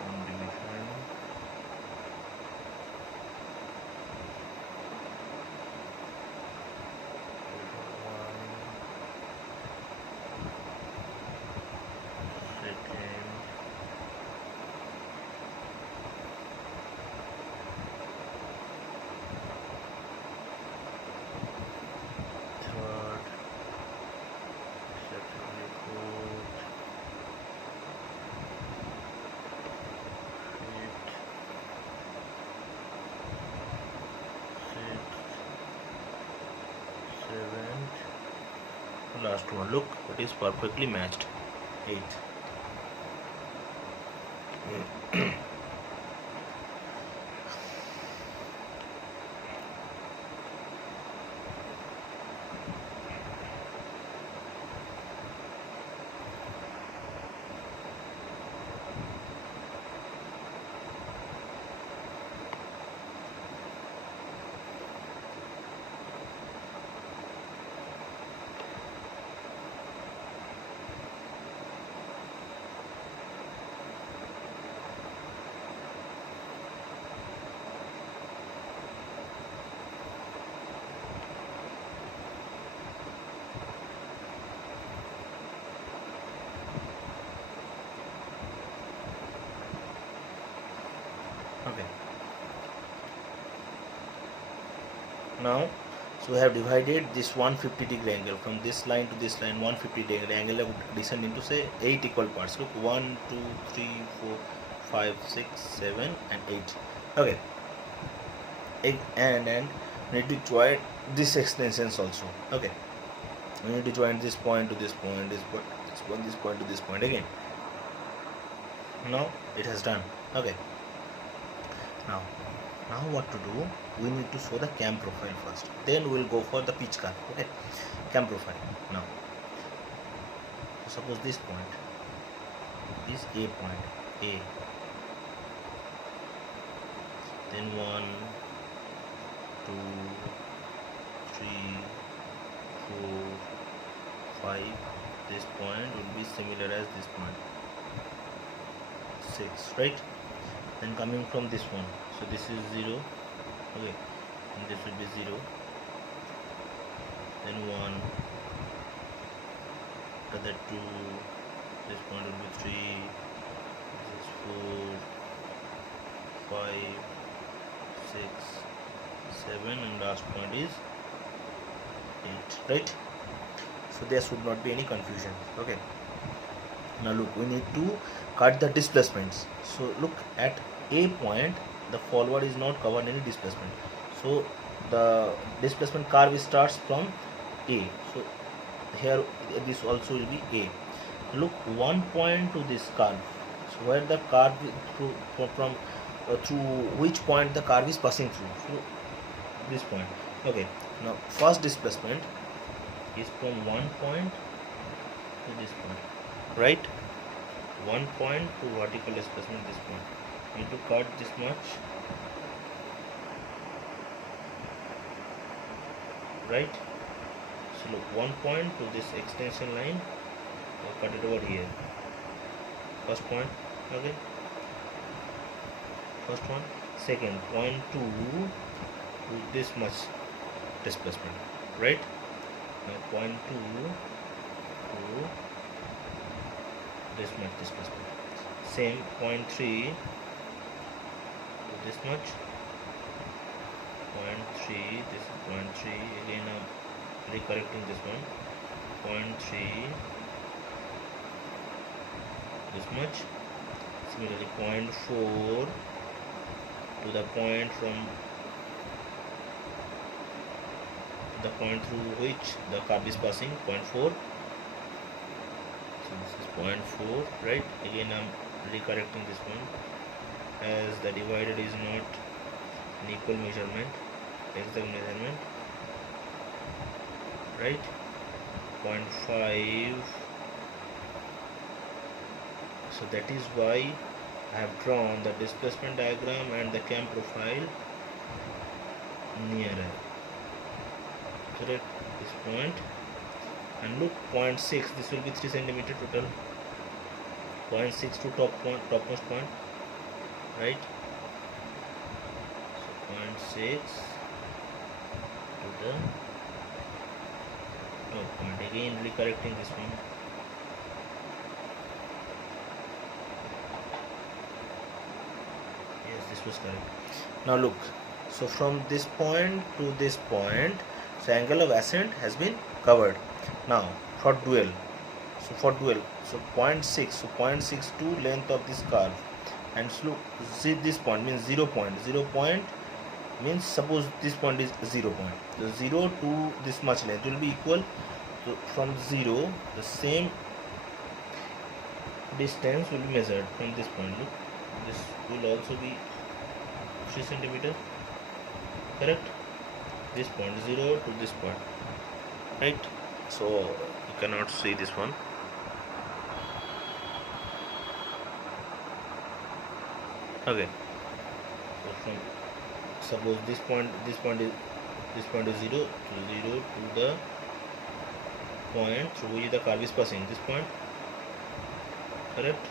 One division. Last one, look, it is perfectly matched. 8. Okay, now so we have divided this 150 degree angle from this line to this line. 150 degree angle have descend into say 8 equal parts. Look, 1 2 3 4 5 6 7 and 8. Okay, and we need to join this extensions also. Okay, we need to join this point to this point, this point, this point to this point again. Now it has done. Okay, now Now what to do? We need to show the cam profile first. Then we'll go for the pitch curve. Okay, cam profile. Now, suppose this point is A point. A. Then 1, 2, 3, 4, 5. This point will be similar as this point. 6, right? Then coming from this one, so this is 0, okay, and this will be 0, then 1, other 2, this point will be 3, this is 4, 5, 6, 7, and last point is 8, right? So there should not be any confusion. Okay, now look, we need to cut the displacements. So look at A point, the follower is not covered any displacement, so the displacement curve starts from A. So here this also will be A. Look, one point to this curve, so where the curve through which point the curve is passing through, so this point. Okay, now first displacement is from one point to this point, right? One point to vertical displacement this point. Need to cut this much, right? So look, one point to this extension line, I'll cut it over here. First point, okay. First one, second point to this much displacement, right? Now point two to this much displacement. Same point 3 to this much. Point 3, this is point 3. Again I'm recorrecting this one. Point 3, this much. Similarly, point 4 to the point from the point through which the curve is passing, point 4. So this is point 4, right? Again I'm recorrecting this one, as the divider is not an equal measurement, exact measurement, right? Point 5. So that is why I have drawn the displacement diagram and the cam profile nearer, correct? This point. And look, point 6, this will be 3 cm total. Point 6 to topmost point, right? So point 6 to the top point. Again recorrecting this one. Yes, this was correct. Now look, so from this point to this point, so angle of ascent has been covered. Now for dual, so for dual, so 0.6, so 0.6 to length of this curve, and so look, see this point means 0 point. 0 point means suppose this point is 0 point, so 0 to this much length will be equal. So from 0, the same distance will be measured from this point. Look, this will also be 3 cm, correct? This point 0 to this point, right? So you cannot see this one. Okay, so from suppose this point is 0, to 0 to the point through which the curve is passing, this point, correct?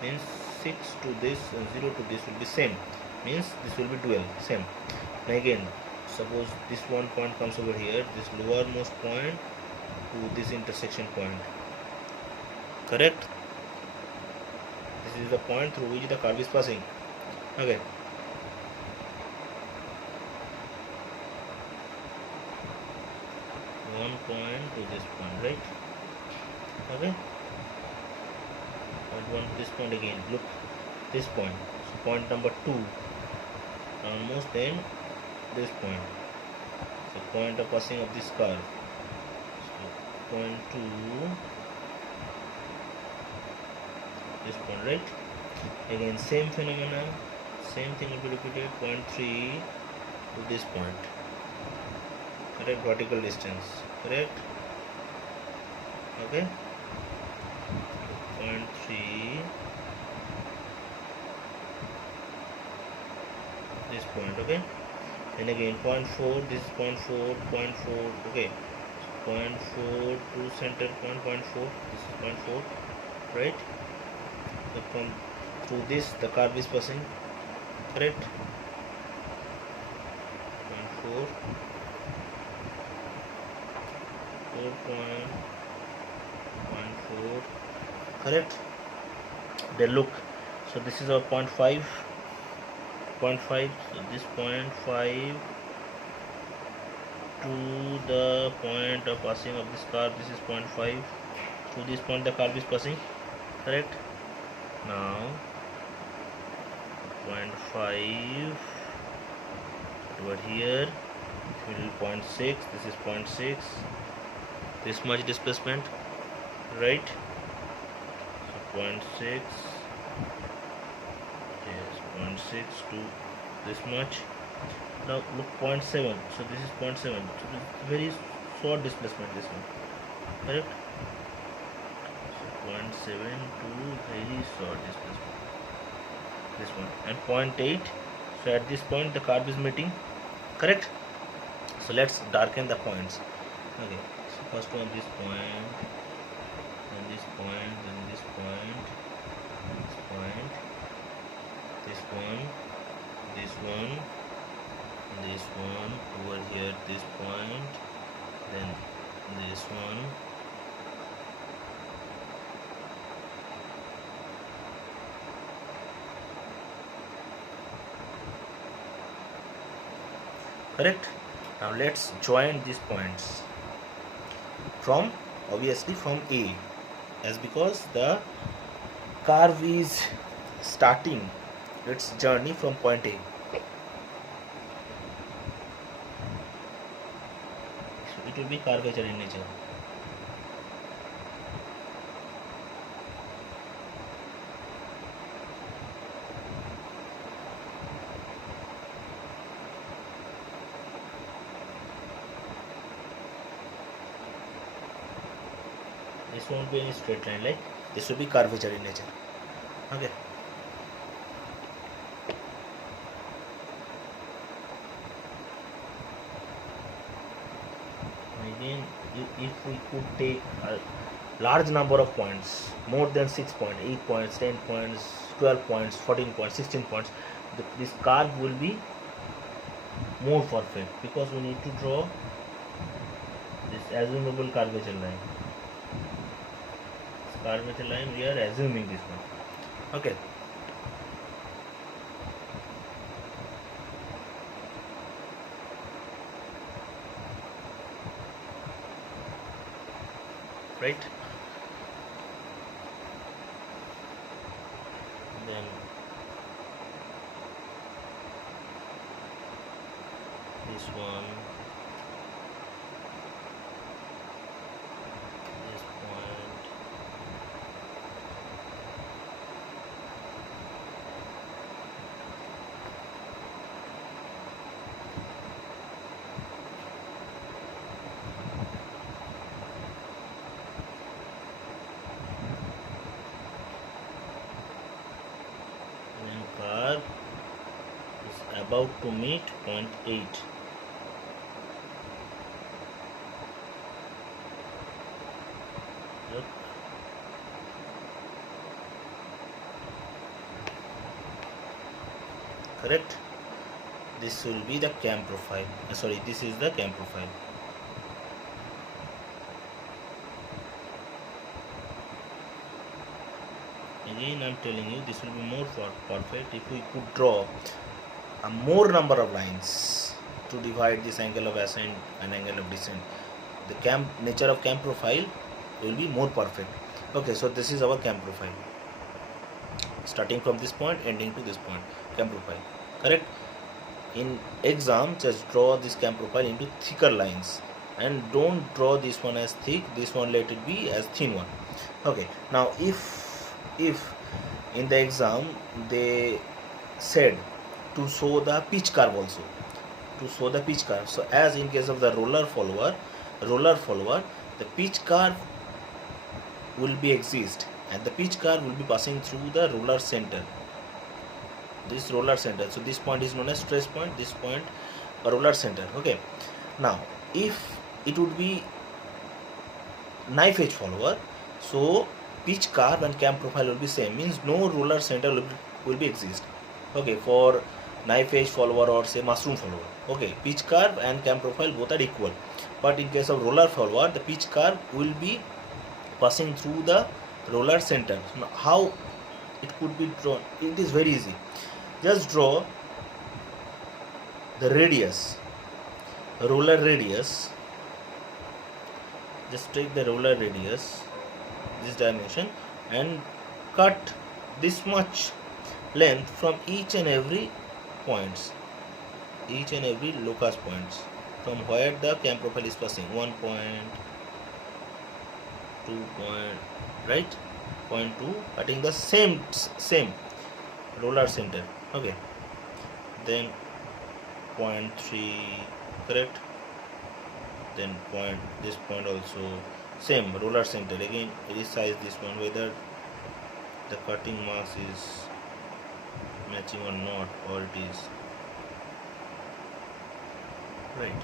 Means 6 to this and 0 to this will be same, means this will be dual, same. And again, suppose this one point comes over here, this lowermost point to this intersection point, correct? This is the point through which the curve is passing. Okay, one point to this point, right? Okay, and one this point again. Look, this point, so point number 2, almost then this point, so point of passing of this curve, so point 2, this point, right? Again same phenomena, same thing will be repeated. Point 3 to this point. Correct, vertical distance. Correct. Okay. Point 3. This point. Okay. And again point 4. This is point 4. Point 4. Okay. Point 4 to center point. Point 4. This is point 4. Right. So from through this the curve is passing. Correct. Point 4. 4.4. Correct. Then look. So this is our point 5. Point 5. So this point 5 to the point of passing of this curve. This is point 5. To this point the curve is passing. Correct. Now point 5 over here. This will be point 6. This is point 6. This much displacement, right? So point 6. Yes, point 6 to this much. Now look, point 7. So this is point 7. So this is very short displacement. This one, correct? So point 7 to very short displacement. This one, and point 8. So at this point the curve is meeting. Correct. So let's darken the points. Okay. So first one, this point, then this point, then this point, this point, this one, this one, this one, over here this point, then this one. Correct. Now let's join these points from, obviously from A, as because the curve is starting its journey from point A. So it will be curvature in nature. This won't be any straight line, like this will be curvature in nature. Okay. Again, if we could take a large number of points, more than 6 points, 8 points, 10 points, 12 points, 14 points, 16 points, this curve will be more perfect, because we need to draw this assumable curvature line. Curvature line, we are assuming this one. Okay. Right. Then this one, this point, curve is about to meet point 8. Look. Correct. This will be the cam profile. Sorry, this is the cam profile. Again, I am telling you, this will be more perfect if we could draw a more number of lines to divide this angle of ascent and angle of descent. The nature of cam profile will be more perfect. Okay, so this is our cam profile, starting from this point, ending to this point, cam profile. Correct. In exam, just draw this cam profile into thicker lines, and don't draw this one as thick, this one let it be as thin one. Okay. Now if in the exam they said to show the pitch curve also, to show the pitch curve. So as in case of the roller follower, the pitch curve will be exist, and the pitch curve will be passing through the roller center, this roller center. So this point is known as stress point, this point a roller center. Okay, now if it would be knife edge follower, so pitch curve and cam profile will be same, means no roller center will be exist. Okay, for knife edge follower or say mushroom follower, okay, pitch curve and cam profile both are equal. But in case of roller follower, the pitch curve will be passing through the roller center. Now, how it could be drawn? It is very easy. Just draw the radius, roller radius. Just take the roller radius, this dimension, and cut this much length from each and every points, each and every locus points, from where the cam profile is passing. 1 point, 2 point, right? Point 2, cutting the same roller center. Okay, then point 3, correct? Then point, this point also same roller center. Again resize this one, whether the cutting mass is matching or not, or it is right.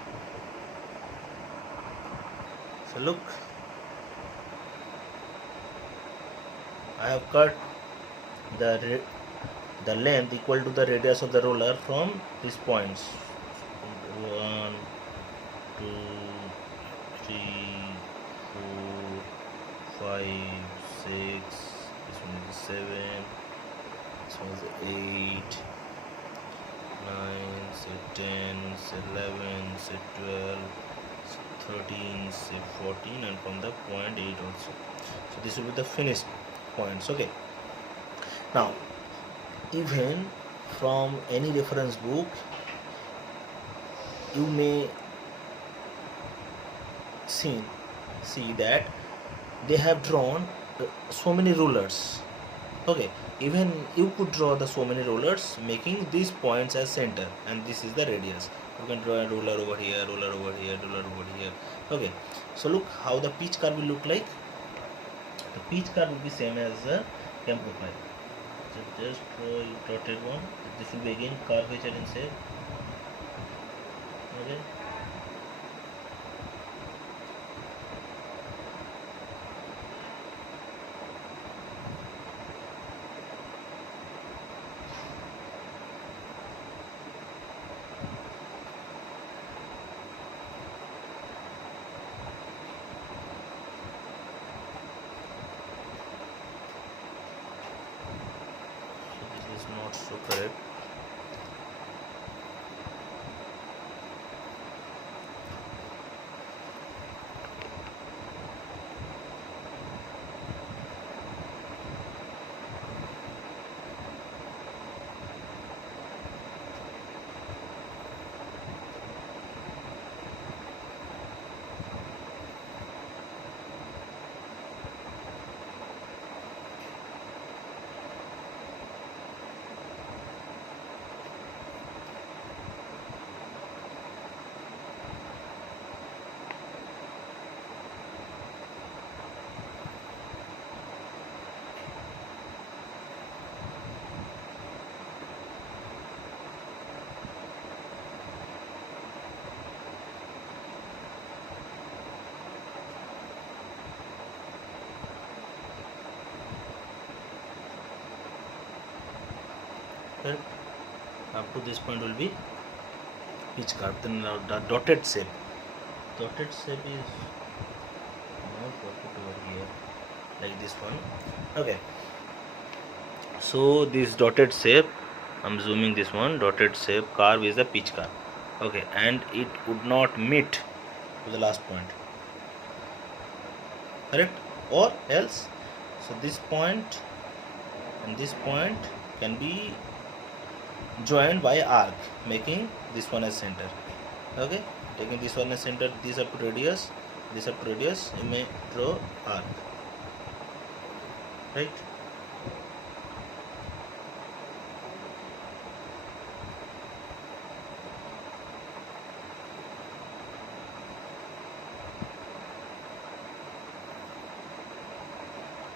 So look, I have cut the length equal to the radius of the roller from these points. 1, 2, 3, 4, 5, 6. This one is 7. This one is 8, 9, say 10, say 11, say 12, say 13, say 14, and from the point 8 also. So this will be the finished points. Okay. Now, even from any reference book, you may see that they have drawn so many rulers. Okay, even you could draw the so many rulers, making these points as center, and this is the radius. You can draw a ruler over here, ruler over here, ruler over here. Okay, so look how the pitch curve will look like. The pitch curve will be same as the cam profile. So just draw a dotted one. This will be again curvature in shape. Okay. Not so correct. Then up to this point will be pitch curve. Then the dotted shape. Dotted shape is not put over here like this one. Okay. So this dotted shape, I'm zooming this one. Dotted shape curve is the pitch curve. Okay, and it would not meet to the last point. Correct? Or else, so this point and this point can be joined by arc, making this one as center. Okay, taking this one as center, this up to radius, this up to radius, you may draw arc. Right?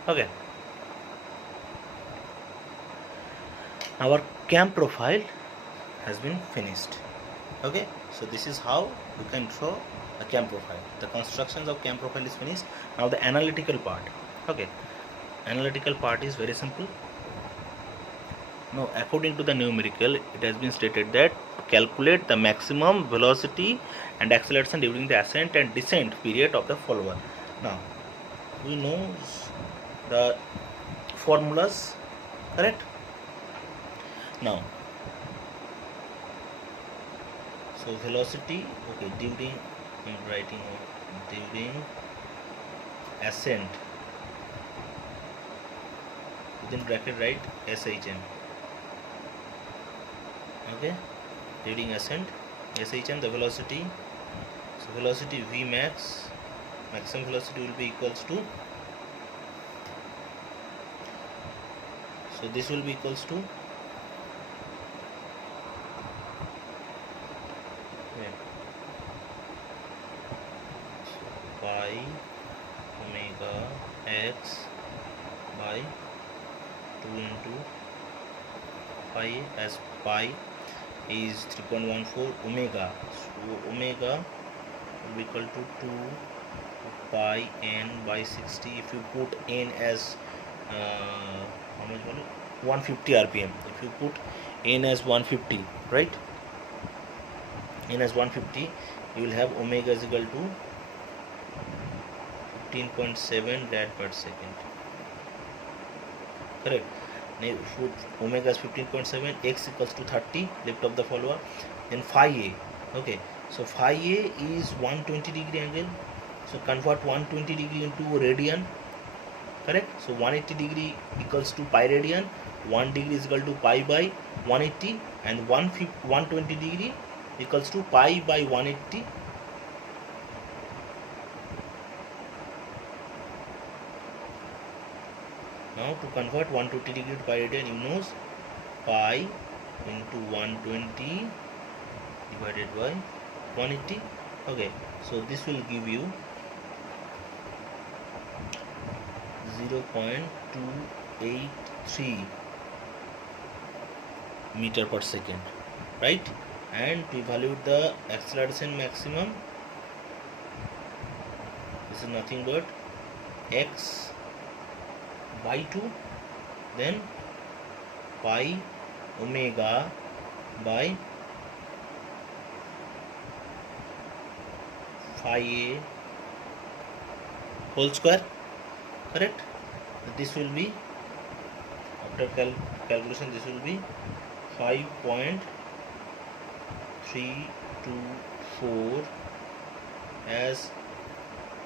Okay, our cam profile has been finished. Okay, so this is how you can draw a cam profile. The constructions of cam profile is finished. Now the analytical part. Okay, analytical part is very simple. Now according to the numerical, it has been stated that calculate the maximum velocity and acceleration during the ascent and descent period of the follower. Now we know the formulas, correct? Now, so velocity, okay, during, I'm writing during ascent, within bracket write SHM, okay, during ascent, SHM, the velocity, so velocity V max, maximum velocity will be equals to, so this will be equals to, pi omega x by 2 into pi, as pi is 3.14 omega, so omega will be equal to 2 pi n by 60. If you put n as how much, 150 rpm, if you put n as 150, right, n as 150, you will have omega is equal to 15.7 rad per second, correct. Now if omega is 15.7, x equals to 30, lift of the follower, then phi a, okay, so phi a is 120 degree angle, so convert 120 degree into radian, correct. So 180 degree equals to pi radian, 1 degree is equal to pi by 180, and 120 degree equals to pi by 180. Now to convert 120 degree to pi radian, you know pi into 120 divided by 180. Okay, so this will give you 0.283 meter per second, right? And to evaluate the acceleration maximum, this is nothing but x by 2, then pi omega by phi a whole square, correct. This will be, after calculation, this will be 5.324, as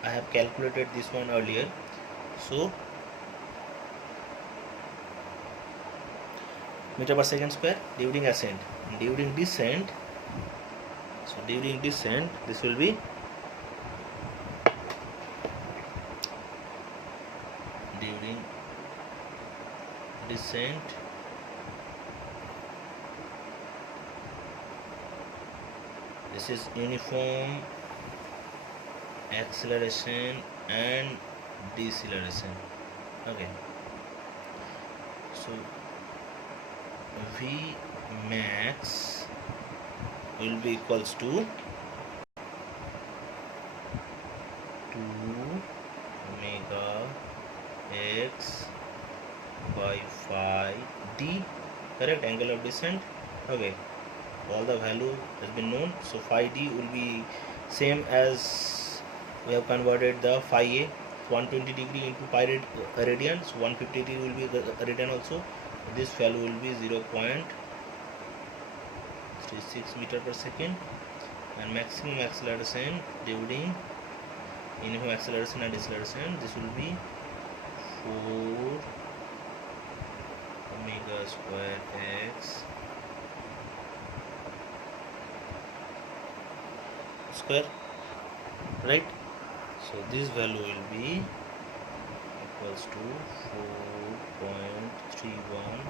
I have calculated this one earlier. So meter per second square during ascent. During descent, so during descent, this will be during descent, this is uniform acceleration and deceleration, okay. So V max will be equals to 2 omega x by phi d, correct, angle of descent, okay. All the value has been known, so phi d will be same as we have converted the phi a, 120 degree into pi radian, so 150 degree will be the radian also. This value will be 0.36 meter per second, and maximum acceleration during uniform acceleration and deceleration, this will be 4 omega square x square, right. So this value will be equals to 4.31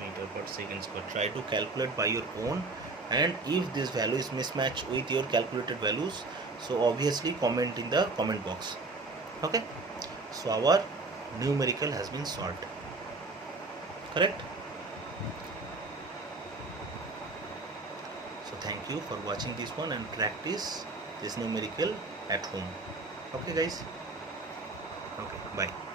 meter per second square. Try to calculate by your own, and if this value is mismatched with your calculated values, so obviously comment in the comment box, okay. So our numerical has been solved. Correct? So thank you for watching this one and practice this numerical at home. Okay guys? Okay, bye.